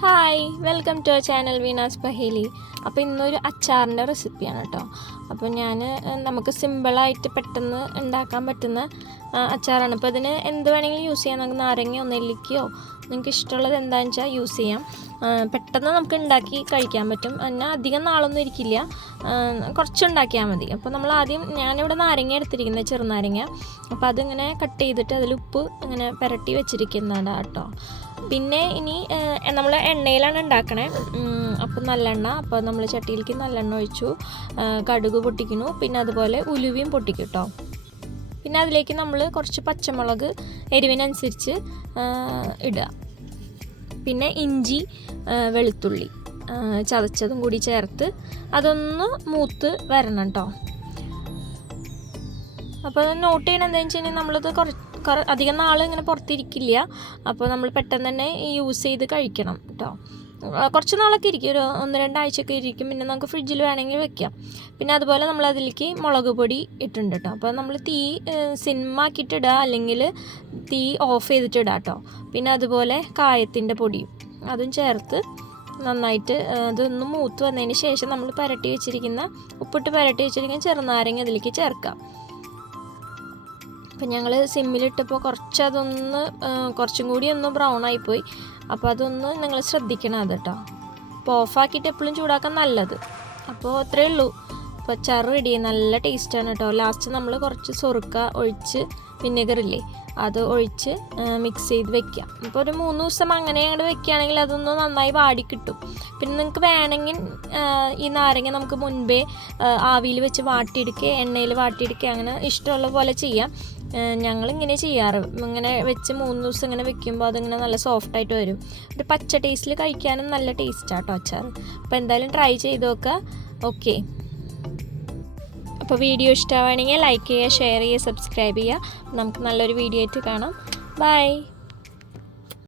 Hi welcome to channel Veena's പഹേലി അപ്പോൾ ഇന്നൊരു അച്ചാറിന്റെ റെസിപ്പിയാണ് കേട്ടോ അപ്പോൾ ഞാൻ നമുക്ക് സിമ്പിളായിട്ട് പെട്ടെന്ന് ഉണ്ടാക്കാൻ പറ്റുന്ന അച്ചാറാണ്. അപ്പോൾ ഇതിന് എന്ത് വേണമെങ്കിലും യൂസ് ചെയ്യാം. നമുക്ക് നാരങ്ങയോ നെല്ലിക്കയോ നിങ്ങൾക്ക് ഇഷ്ടമുള്ളത് എന്താണെന്ന് വെച്ചാൽ യൂസ് ചെയ്യാം. പെട്ടെന്ന് നമുക്ക് ഉണ്ടാക്കി കഴിക്കാൻ പറ്റും. എന്നാൽ അധികം നാളൊന്നും ഇരിക്കില്ല. ആ, കുറച്ച് ഉണ്ടാക്കിയാൽ മതി. അപ്പോൾ നമ്മൾ ആദ്യം ഞാനിവിടെ നാരങ്ങ എടുത്തിരിക്കുന്നത് ചെറുനാരങ്ങ. അപ്പോൾ അതിങ്ങനെ കട്ട് ചെയ്തിട്ട് അതിൽ ഉപ്പ് ഇങ്ങനെ പുരട്ടി വെച്ചിരിക്കുന്നതാണ് കേട്ടോ പിന്നെ ഇനി നമ്മൾ എണ്ണയിലാണ് ഉണ്ടാക്കണേ. അപ്പം നല്ലെണ്ണ അപ്പോൾ നമ്മൾ ചട്ടിയിലേക്ക് നല്ലെണ്ണ ഒഴിച്ചു. കടുക് പൊട്ടിക്കുന്നു. പിന്നെ അതുപോലെ ഉലുവയും പൊട്ടിക്കും കേട്ടോ പിന്നെ അതിലേക്ക് നമ്മൾ കുറച്ച് പച്ചമുളക് എരിവിനനുസരിച്ച് ഇടുക. പിന്നെ ഇഞ്ചി വെളുത്തുള്ളി ചതച്ചതും കൂടി ചേർത്ത് അതൊന്ന് മൂത്ത് വരണം കേട്ടോ അപ്പോൾ നോട്ട് ചെയ്യണം എന്താണെന്ന് വെച്ച് കഴിഞ്ഞാൽ നമ്മളത് കുറച്ച് കുറ അധികം നാൾ ഇങ്ങനെ പുറത്തിരിക്കില്ല. അപ്പോൾ നമ്മൾ പെട്ടെന്ന് തന്നെ യൂസ് ചെയ്ത് കഴിക്കണം കേട്ടോ കുറച്ച് നാളൊക്കെ ഇരിക്കും. ഒരു ഒന്ന് രണ്ടാഴ്ചയൊക്കെ ഇരിക്കും. പിന്നെ നമുക്ക് ഫ്രിഡ്ജിൽ വേണമെങ്കിൽ വെക്കാം. പിന്നെ അതുപോലെ നമ്മൾ അതിലേക്ക് മുളക് പൊടി ഇട്ടിട്ടുണ്ട് കേട്ടോ അപ്പോൾ നമ്മൾ തീ സിമ്മാക്കിയിട്ട് ഇടുക അല്ലെങ്കിൽ തീ ഓഫ് ചെയ്തിട്ടിടുക കേട്ടോ പിന്നെ അതുപോലെ കായത്തിന്റെ പൊടിയും അതും ചേർത്ത് നന്നായിട്ട് അതൊന്ന് മൂത്ത് വന്നതിന് ശേഷം നമ്മൾ പുരട്ടി വെച്ചിരിക്കുന്ന ഉപ്പിട്ട് പുരട്ടി വെച്ചിരിക്കുന്ന ചെറുനാരങ്ങ അതിലേക്ക് ചേർക്കാം. അപ്പം ഞങ്ങൾ സിമ്മിലിട്ടപ്പോൾ കുറച്ച് അതൊന്ന് ആ, കുറച്ചും കൂടി ഒന്ന് ബ്രൗൺ ആയിപ്പോയി. അപ്പോൾ അതൊന്ന് നിങ്ങൾ ശ്രദ്ധിക്കണം അത് കേട്ടോ അപ്പോൾ ഓഫാക്കിയിട്ട് എപ്പോഴും ചൂടാക്കാൻ നല്ലത്. അപ്പോൾ അത്രയേ ഉള്ളൂ. അപ്പോൾ അച്ചാറ് റെഡി നല്ല ടേസ്റ്റാണ് കേട്ടോ ലാസ്റ്റ് നമ്മൾ കുറച്ച് സൊറുക്ക ഒഴിച്ച് വിനെഗറില്ലേ അത് ഒഴിച്ച് മിക്സ് ചെയ്ത് വെക്കാം അപ്പോൾ ഒരു മൂന്ന് ദിവസം അങ്ങനെ അങ്ങോട്ട് വെക്കുകയാണെങ്കിൽ അതൊന്ന് നന്നായി വാടി കിട്ടും. പിന്നെ നിങ്ങൾക്ക് വേണമെങ്കിൽ ഈ നാരങ്ങ നമുക്ക് മുൻപേ ആവിയിൽ വെച്ച് വാട്ടിയെടുക്കുക എണ്ണയിൽ വാട്ടിയെടുക്കുക അങ്ങനെ ഇഷ്ടമുള്ള പോലെ ചെയ്യാം. ഞങ്ങൾ ഇങ്ങനെ ചെയ്യാറ്. ഇങ്ങനെ വെച്ച് മൂന്ന് ദിവസം ഇങ്ങനെ വെക്കുമ്പോൾ അതിങ്ങനെ നല്ല സോഫ്റ്റ് ആയിട്ട് വരും. ഒരു പച്ച ടേസ്റ്റിൽ കഴിക്കാനും നല്ല ടേസ്റ്റാട്ടോ അച്ചാർ അപ്പോൾ എന്തായാലും ട്രൈ ചെയ്ത് നോക്കുക ഓക്കെ അപ്പോൾ വീഡിയോ ഇഷ്ടമാണെങ്കിൽ ലൈക്ക് ചെയ്യുക ഷെയർ ചെയ്യുക സബ്സ്ക്രൈബ് ചെയ്യുക. നമുക്ക് നല്ലൊരു വീഡിയോ ആയിട്ട് കാണാം. ബൈ